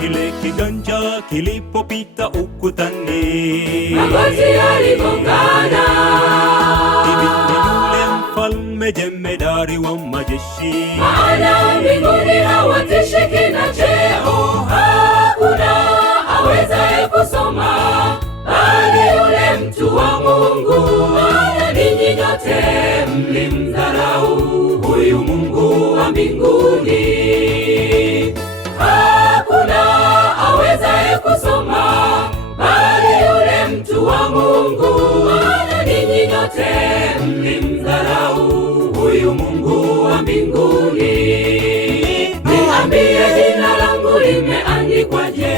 kile kiganja kilipopita ukutani, magoti yaligongana. Hivi ni yule mfalme jemedari wa majeshi, maana mbinguni hawatishiki na cheo. Hakuna awezaye kusoma bali yule mtu wa Mungu. Maana ninyi nyote mlimdharau huyu Mungu wa mbinguni. Hakuna awezaye kusoma bali yule mtu wa Mungu. Maana ninyi nyote mlimdharau huyu Mungu wa mbinguni. Niambie, jina langu limeandikwaje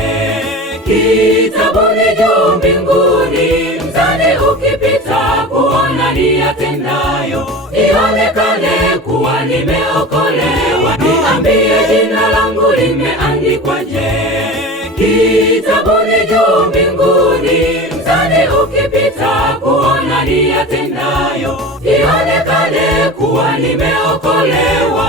kitabuni juu mbinguni? Mzani ukipita kuona niyatendayo, ionekane kuwa nimeokolewa. Niambie, jina langu limeandikwaje kitabuni juu mbinguni? Mzani ukipita kuona niyatendayo, ionekane kuwa nimeokolewa.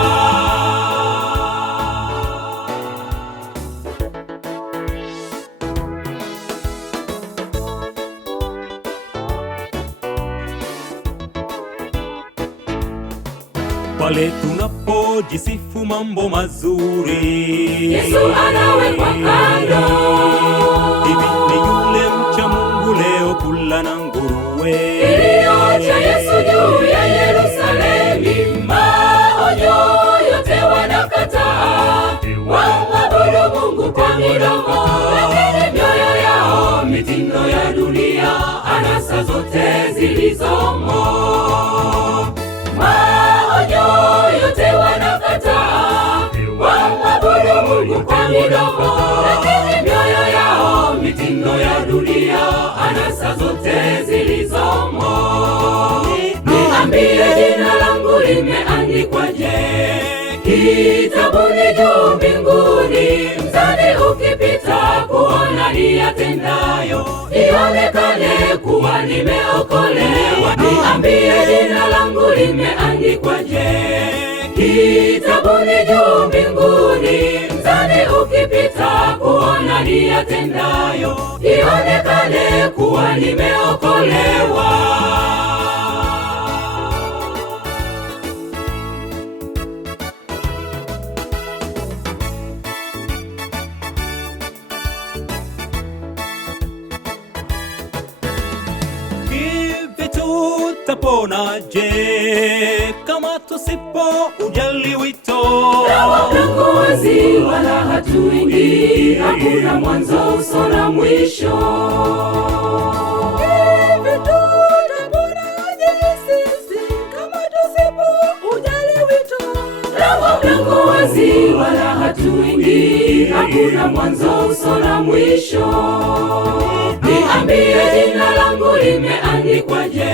pale tunapojisifu mambo mazuri, Yesu anawekwa kando. Hivi ni yule mcha Mungu leo kula na nguruwe, Kilio cha Yesu juu ya Yerusalemu, maonyo yote wanakataa. Wamwabudu Mungu kwa midomo, lakini mioyo yao mitindo ya dunia, anasa zote zilizomo. Maonyo yote wanakataa. Wamwabudu Mungu kwa midomo, lakini mioyo yao mitindo ya dunia, anasa zote zilizomo. Niambie, jina langu limeandikwaje kitabuni juu mbinguni? Mzani ukipita kuona niyatendayo, ionekane kuwa nimeokolewa. Niambie, jina langu limeandikwaje kitabuni juu mbinguni? Mzani ukipita kuona niyatendayo, ionekane kuwa nimeokolewa. Tutaponaje kama tusipo ujali wito? Mlango wazi wala hatuingii, hakuna mwanzo uso na mwisho. Hivi tutaponaje sisi kama tusipo ujali wito? Mlango wazi wala hatuingii, hakuna mwanzo uso na mwisho. Niambie, jina langu limeandikwaje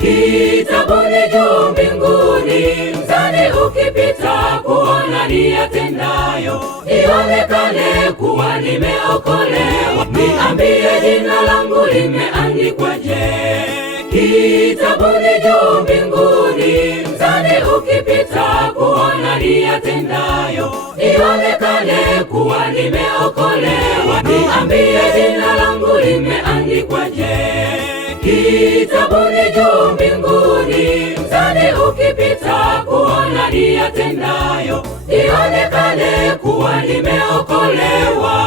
kitabuni juu mbinguni? Mzani ukipita kuona niyatendayo, ionekane kuwa nimeokolewa. Niambie, jina langu limeandikwaje kitabuni juu mbinguni? Mzani ukipita kuona niyatendayo, ionekane kuwa nimeokolewa. Niambie, jina langu limeandikwaje kitabuni juu mbinguni? Mzani ukipita kuona niyatendayo, ionekane kuwa nimeokolewa.